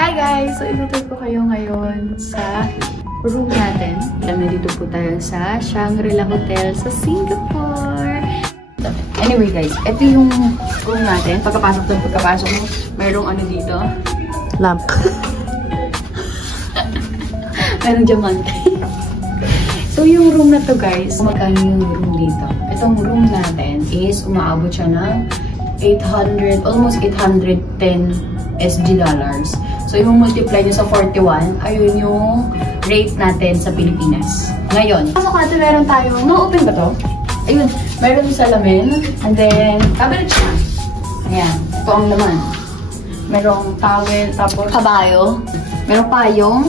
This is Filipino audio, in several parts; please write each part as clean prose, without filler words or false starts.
Hi guys! So, itutur ko kayo ngayon sa room natin. Nandito po tayo sa Shangri-La Hotel sa Singapore. Anyway guys, ito yung room natin. Pagkapasok mo, mayroong ano dito? Lamp. Mayroong diamante. So, yung room na to guys, magkano yung room dito? Itong room natin is umaabot siya ng almost 810 SG dollars. So, yung multiply nyo sa 41, ayun yung rate natin sa Pilipinas. Ngayon, pasok natin meron tayo, no-open ba to? Ayun, meron yung salamin, and then, cabinet siya. Ayan, ito ang laman. Merong towel, tapos kabayo. Merong payong.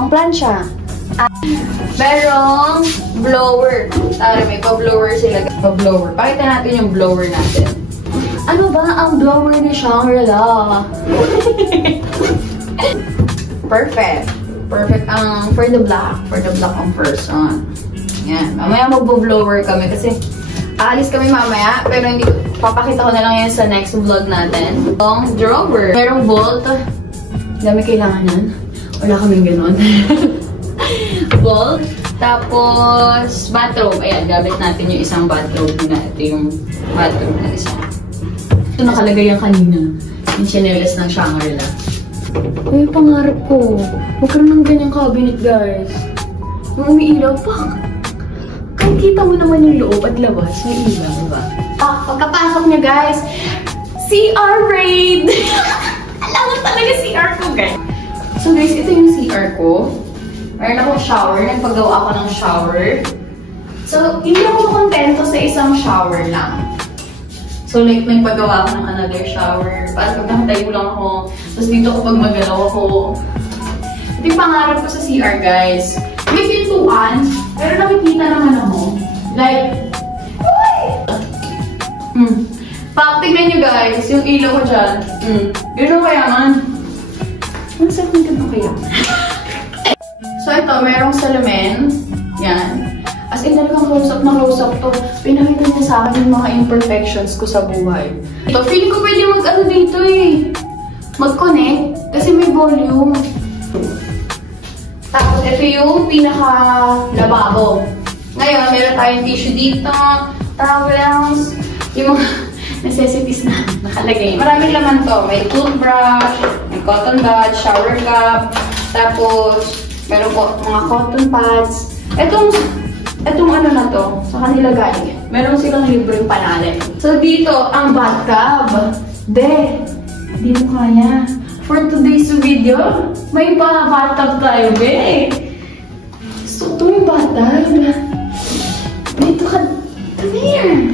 Ang plansya. Merong blower. Tara, may pa-blower sila. Pa-blower. Pakita natin yung blower natin. Ano ba ang blower ni Shangri-La? Perfect. Perfect ang for the black ang person. Yan. Mamaya magbo-blower kami kasi aalis kami mamaya, pero hindi papakita ko na lang yan sa next vlog natin. Ang drawer. Merong vault. Dami kailangan yan. Wala kaming ganon. Vault. Tapos, bathrobe. Ayan, gamit natin yung isang bathrobe na. Ito yung bathrobe na isa. Ito nakalagay yan kanina. Yung chinelas ng Shangri-La. Ay, pangarap ko. Magkaroon ng ganyang cabinet, guys. Yung umiilaw pa. Kahit kita mo naman yung loob at labas, may ilaw, diba? Pagkapasok niya, guys, CR raid! Alam mo talaga CR ko, guys. So, guys, ito yung CR ko. Meron akong shower. Nagpagawa ako ng shower. So, hindi ako kontento sa isang shower lang. So, like, nagpagawa ako ng another shower. Para pag nakatayo lang ako. Tapos dito ko pag magalaw ako. Ito yung pangarap ko sa CR, guys. May pintuan, pero nakikita naman ako. Like, tignan nyo, guys. Yung ilaw ko dyan. Yun ang kayaman. Ang second ko kaya? So, ito, merong salamin. Yan. As in, talagang close-up to. Pinakita niya sa akin yung mga imperfections ko sa buhay. Ito, feeling ko pwede mag-ano dito eh. Mag-connect. Kasi may volume. Tapos, ito yung pinaka-lababo. Ngayon, meron tayong tissue dito. Towels. Yung mga necessities na nakalagay. Maraming laman to. May toothbrush, may cotton bud, shower cap. Tapos, meron po mga cotton pads. Etong ano na to, sa kanila galing. Meron silang libreng panalin. So, dito, ang bathtub. Di mo kaya. For today's video, may bathtub tayo, be. So, ito yung bathtub. Dito ka. Come here.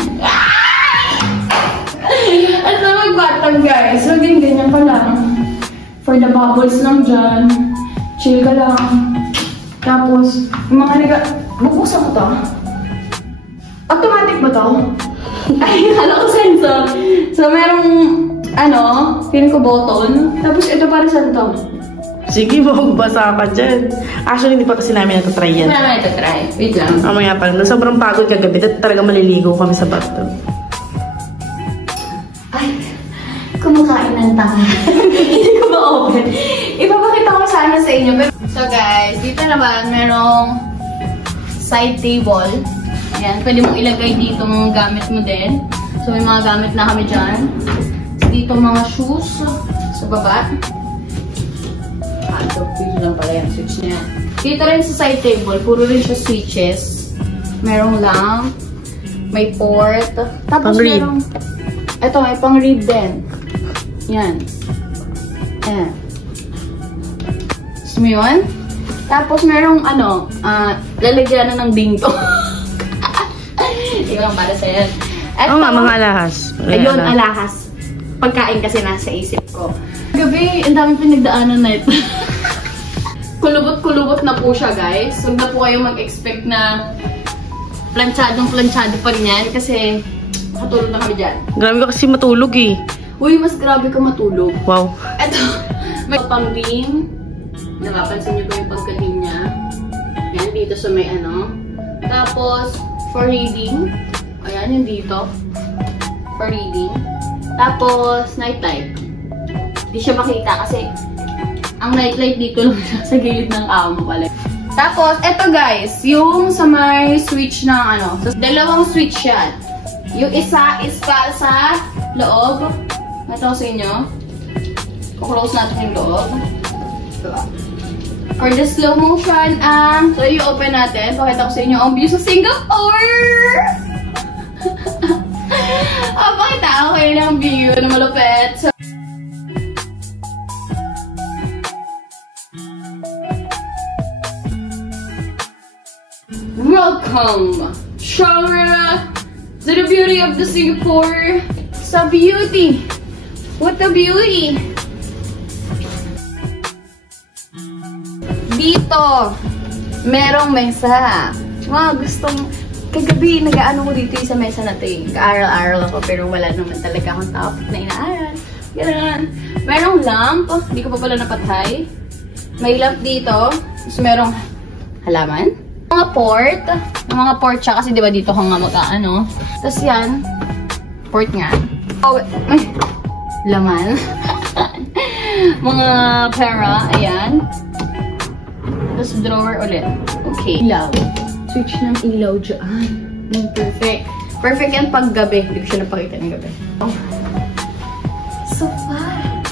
At na mag-bathtub, guys. So, ganyan ka lang. For the bubbles lang dyan. Chill ka lang. Tapos, yung mga bubuksan ko to. Automatic ba to? Ay, hala ko sensor. So, merong, feeling ko button. Tapos, ito para saan to? Sige, magbasa ka dyan. Actually, hindi pa kasi namin natatry yan. Hindi namin natatry. Wait lang. Mamaya pa lang. Sobrang pagod kagabi. Talaga maliligo kami sa bathtub. Ay, kumakain ng tanga. Hindi ko ma-open. Ipapakita ko sana sa inyo. So guys, dito naman merong side table. Ayan, pwede mong ilagay dito mga gamit mo din. So may mga gamit na kami dyan. So, dito mga shoes sa baba. So pwede lang pala yung switch niya. Dito rin sa side table, puro rin siya switches. Merong lamp. May port. Tapos merong, eto, may pang read din. Yan. Ayan. Gusto mo yun? Tapos merong lalagyan na ng dingto. Hindi ko lang para sa'yo. Oo nga, mga alahas. Ayun, alahas. Pagkain kasi nasa isip ko. Gabi, ang daming pinagdaanan na ito. Kulubot-kulubot na po siya, guys. Huwag na po kayo mag-expect na planchadong-planchado pa niyan kasi makatulog na kami dyan. Grabe ka kasi matulog eh. Uy, mas grabe ka matulog. Wow. Ito, may pang-beam. Napapansin niyo ba yung pagka-beam niya? Yan, dito sa may Tapos, for reading. Ayan, yung dito. For reading. Tapos, night light. Hindi siya makita kasi Ang nightlight dito lang siya sa gilid ng kama pala. Tapos, eto guys, yung sa may switch ng ano. So, dalawang switch yan. Yung isa is para sa loob. Ito sa inyo. Kuklose natin yung loob. Diba? For the slow motion, so i-open natin. Pakita ko sa inyo ang view sa Singapore! Pakita ko kayo ng view na malupit. So, welcome, Shangri-La, to the beauty of the Singapore. Sa beauty. What a beauty. Dito, merong mesa. Wow, gustong, kagabi, nag-ano ko dito sa mesa na ito eh. Nag-aaral-aral ako, pero wala naman talaga akong topic na inaaral. Ganun. Merong lamp. Hindi ko pa pala napatay. May lamp dito. Tapos merong halaman. Mga port. Yung mga port siya kasi diba dito ko nga mag-ano. Tapos yan. Port nga. Oh, may laman. Mga pera. Ayan. Tapos drawer ulit. Okay. Ilaw. Switch ng ilaw dyan. Perfect. Perfect yan pag gabi. Hindi ko siya napakita ng gabi. Oh. So fun.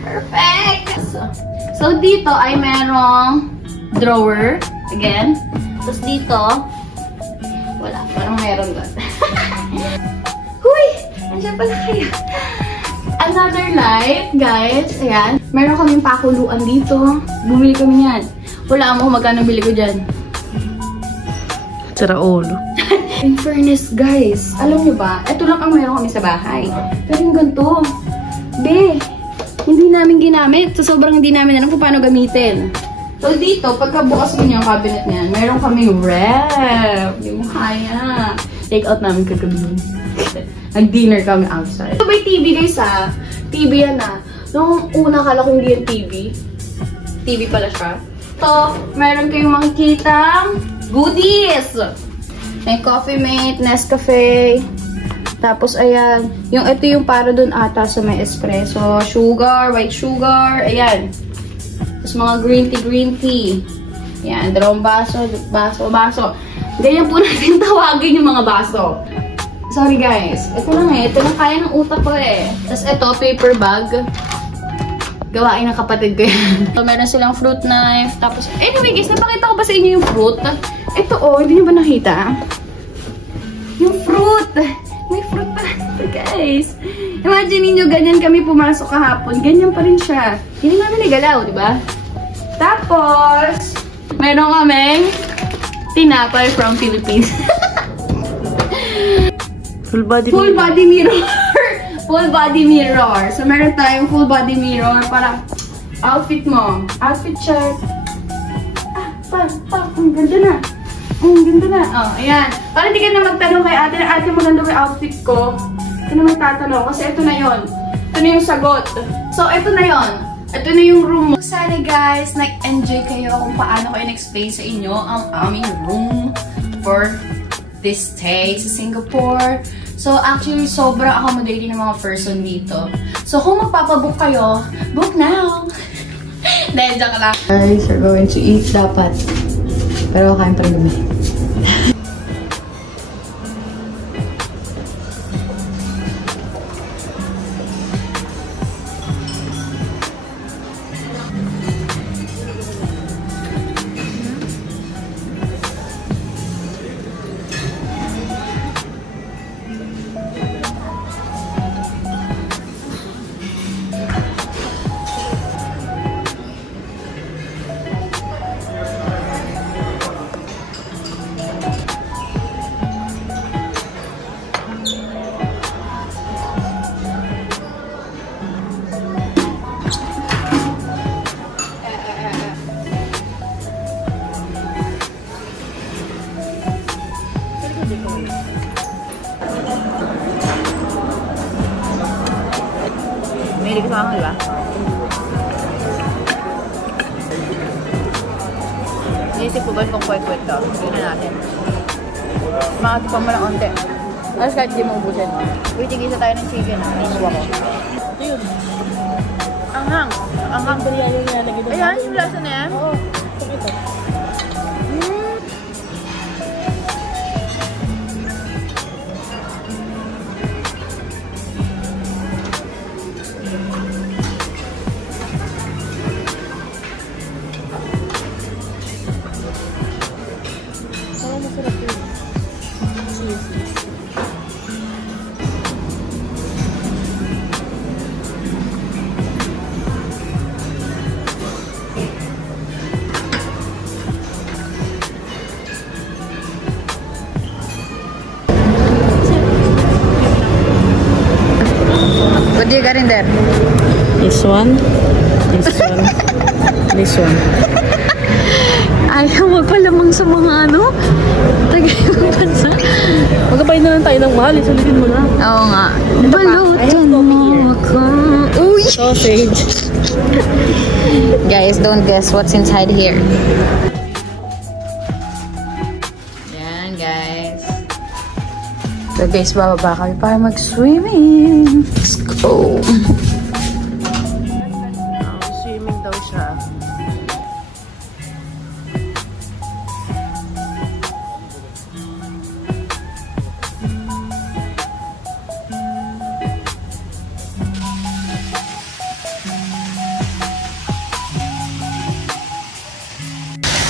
Perfect. So dito ay merong drawer. Again. Tapos dito, wala. Parang meron doon. Huy! Andiyan pala kayo. Another light, guys. Ayan. Meron kaming pakuluan dito. Bumili kami yan. Wala mo kung magkano bili ko dyan. Sira ulo. In fairness, guys. Alam nyo ba? Ito lang ang meron kami sa bahay. Pero yung ganito. Be, hindi namin ginamit. So, sobrang hindi namin alam kung paano gamitin. So, dito, pagkabukas mo niya ang cabinet niyan, meron kaming ref. Hindi mo kaya. Take out namin kagabi. Nag-dinner kami outside. So, may TV guys ha. TV yan ha. Nung una kala ko hindi yung TV. TV pala siya. So, meron kayong makikitang goodies. May Coffee Mate, Nescafe. Tapos, ayan. Ito yung para dun ata sa may espresso. Sugar, white sugar. Ayan. Tapos mga green tea. Yan, dalawang baso. Ganyan po natin tawagin yung mga baso. Sorry guys. Ito lang eh. Ito lang kaya ng utak ko eh. Tapos ito, paper bag. Gawain ng kapatid ko yan. So, meron silang fruit knife. Tapos, anyway guys, napakita ko ba sa inyo yung fruit? Ito oh, hindi nyo ba nakita? Yung fruit. May fruit pa ito guys. Imagine niyo ganyan kami pumasok kahapon. Ganyan pa rin siya. Hindi namin nagalaw, di ba? Tapos, meron kaming tinapay from Philippines. Full body mirror. Full body mirror. So, meron tayong full body mirror para outfit mo. Outfit check. Ang ganda na. Ang ganda na. Oh, ayan. Para hindi ka na magtanong kay ate na ate maganda ba yung outfit ko? Ito na magtatanong kasi ito na yon. Ito na yung sagot. So, ito na yon. Ito na yung room mo. Sana guys, nag-enjoy kayo kung paano ko in-explain sa inyo ang aming room for this stay sa Singapore. So, actually, sobrang accommodating ng mga person dito. So, kung magpapabook kayo, book now! Dahil dyan ka lang. Guys, we're going to eat dapat. Pero kain pa rin kami. May kasama, di ba? Iisip ko ba itong kwek-kwek to? Tignan natin. Makatupang mo lang onte. Alas kahit di mo ubusin. Uy, tigisa tayo ng chicken. Inuwa ko. Ayun. Anghang. Anghang. Biryani yung nilalagay doon. Ayan, yung lasa na yan. Oo. Ito. Parang masarap yun. Cheesy. What do you got in there? This one. This one. This one. Ayaw magpalamang sa mga ano. Tagay bansa. Magkapain na lang tayo ng mahal. Isulitin mo na. Oo nga. Ito pa. Balutan Ayan, mo ako. Uy! Sausage. Guys, don't guess what's inside here. Yan, guys. So guys, bababa kami para mag-swimming. Let's go. Swimming daw siya.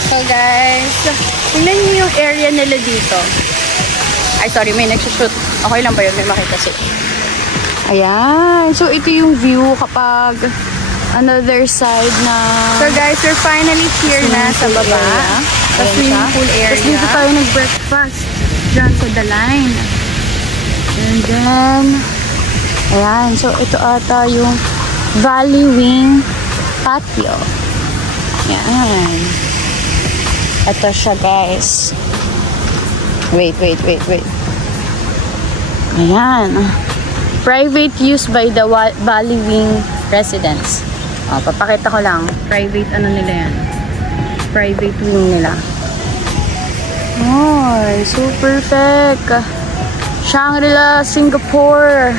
So guys, tingnan niyo yung area nila dito. Ay, sorry, may nagsushoot. Okay lang ba yun? May makita siya. Ayan. So, ito yung view kapag another side na... So guys, we're finally here na sa baba. Sa swimming pool area. Tapos dito tayo nag-breakfast. Diyan sa The Line. And then, ayan. So, ito ata yung Valley Wing Patio. Ayan. Ito siya, guys. Wait. Ayan. Private use by the Valley Wing residents. O, papakita ko lang. Private ano nila yan. Private wing nila. Oh, so perfect. Shangri-La, Singapore.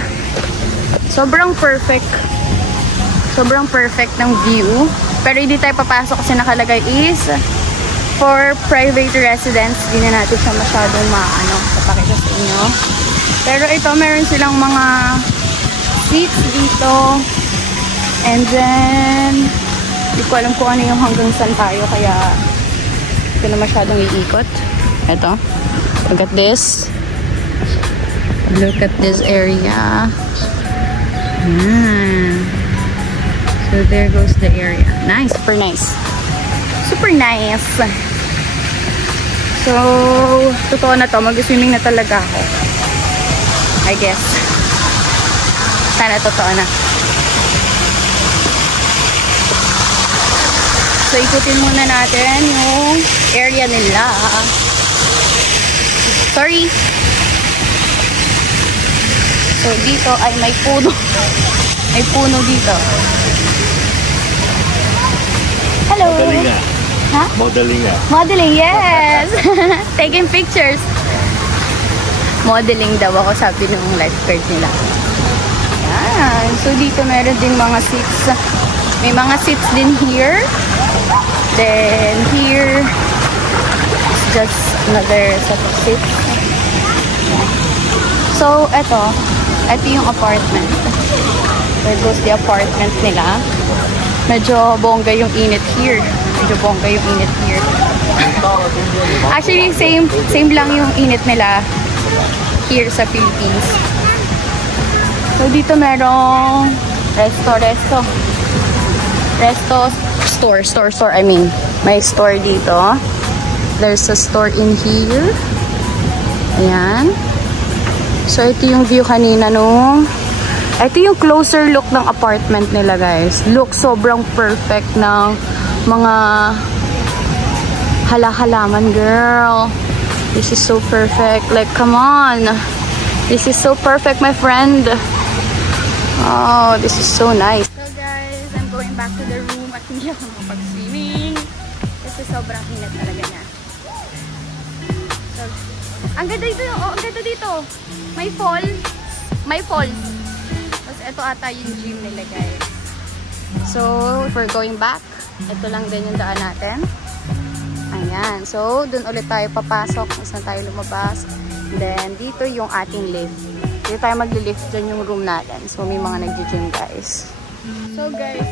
Sobrang perfect. Sobrang perfect ng view. Pero hindi tayo papasok kasi nakalagay is for private residents. Hindi na natin siya masyadong papakita sa inyo. Pero ito, meron silang mga seats dito. And then, hindi ko alam kung ano yung hanggang saan tayo. Kaya, hindi ko na masyadong iikot. Ito. Look at this. Look at this area. So, there goes the area. Nice. Super nice. Super nice. So, totoo na to. Mag-swimming na talaga ako. I guess. Sana totoo na. So, ikutin muna natin yung area nila. Sorry. So, dito ay may puno. May puno dito. Hello. Modeling ah. Ha? Modeling ah. Modeling, yes! Taking pictures. Modeling daw ako, sabi ng lifeguard nila. Yan. So, dito meron din mga seats. May mga seats din here. Then, here is just another set of seats. So, ito yung apartment. There goes the apartment nila. Medyo bongga yung init here. Actually, same lang yung init nila here sa Philippines. So, dito merong store, I mean. May store dito. There's a store in here. Ayan. So, ito yung view kanina, no? Ito yung closer look ng apartment nila, guys. Look sobrang perfect ng mga halaman, girl. This is so perfect. Like, come on. This is so perfect, my friend. Oh, this is so nice. So, guys, I'm going back to the room at hindi ako makapag-swimming. Kasi sobrang init talaga niya. So, ang ganda dito. Oh, ang ganda dito. May fall. Tapos, ito ata yung gym nila, guys. So, if we're going back, ito lang din yung daan natin. Ayan. So, dun ulit tayo papasok. Saan tayo lumabas. Then, dito yung ating lift. Dito tayo magli-lift dyan yung room natin. So, may mga nag-gym guys. So, guys.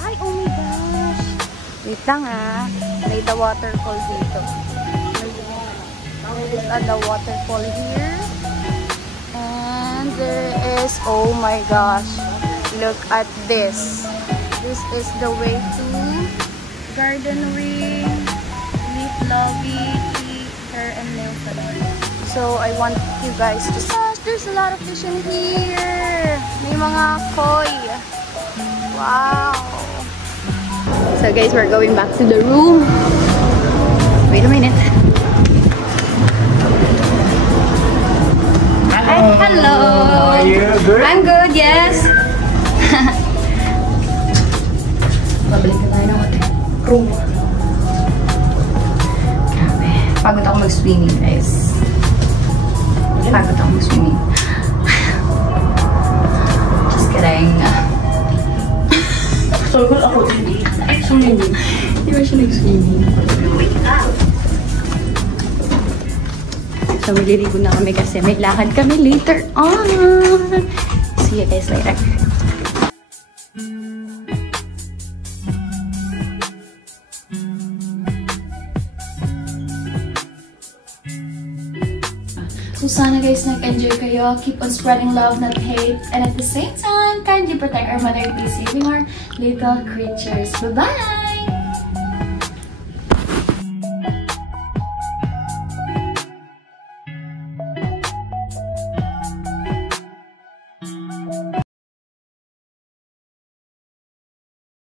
Ay, oh my gosh. Wait lang ha. May the waterfall dito. There is the waterfall here. And there is, oh my gosh. Look at this. This is the way to Garden Ring, Leaf Lobby, Hair and Nail Salon. So I want you guys to see. There's a lot of fish in here. May mga koi. Wow. So guys, we're going back to the room. Wait a minute. Hello. How are you? Good? I'm good, yes. Babalik na tayo ng room. Grabe. Pagod ako mag-swimming, guys. Pagod ako mag-swimming. Just kidding. Sorgol ako din. Swimming. Di ba siya nag-swimming? So, maliligo na kami kasi may lakad kami later on. See you guys later. So, sana guys, nag-enjoy kayo. Keep on spreading love, not hate. And at the same time, kindly protect our mother. Be saving our little creatures. Bye-bye!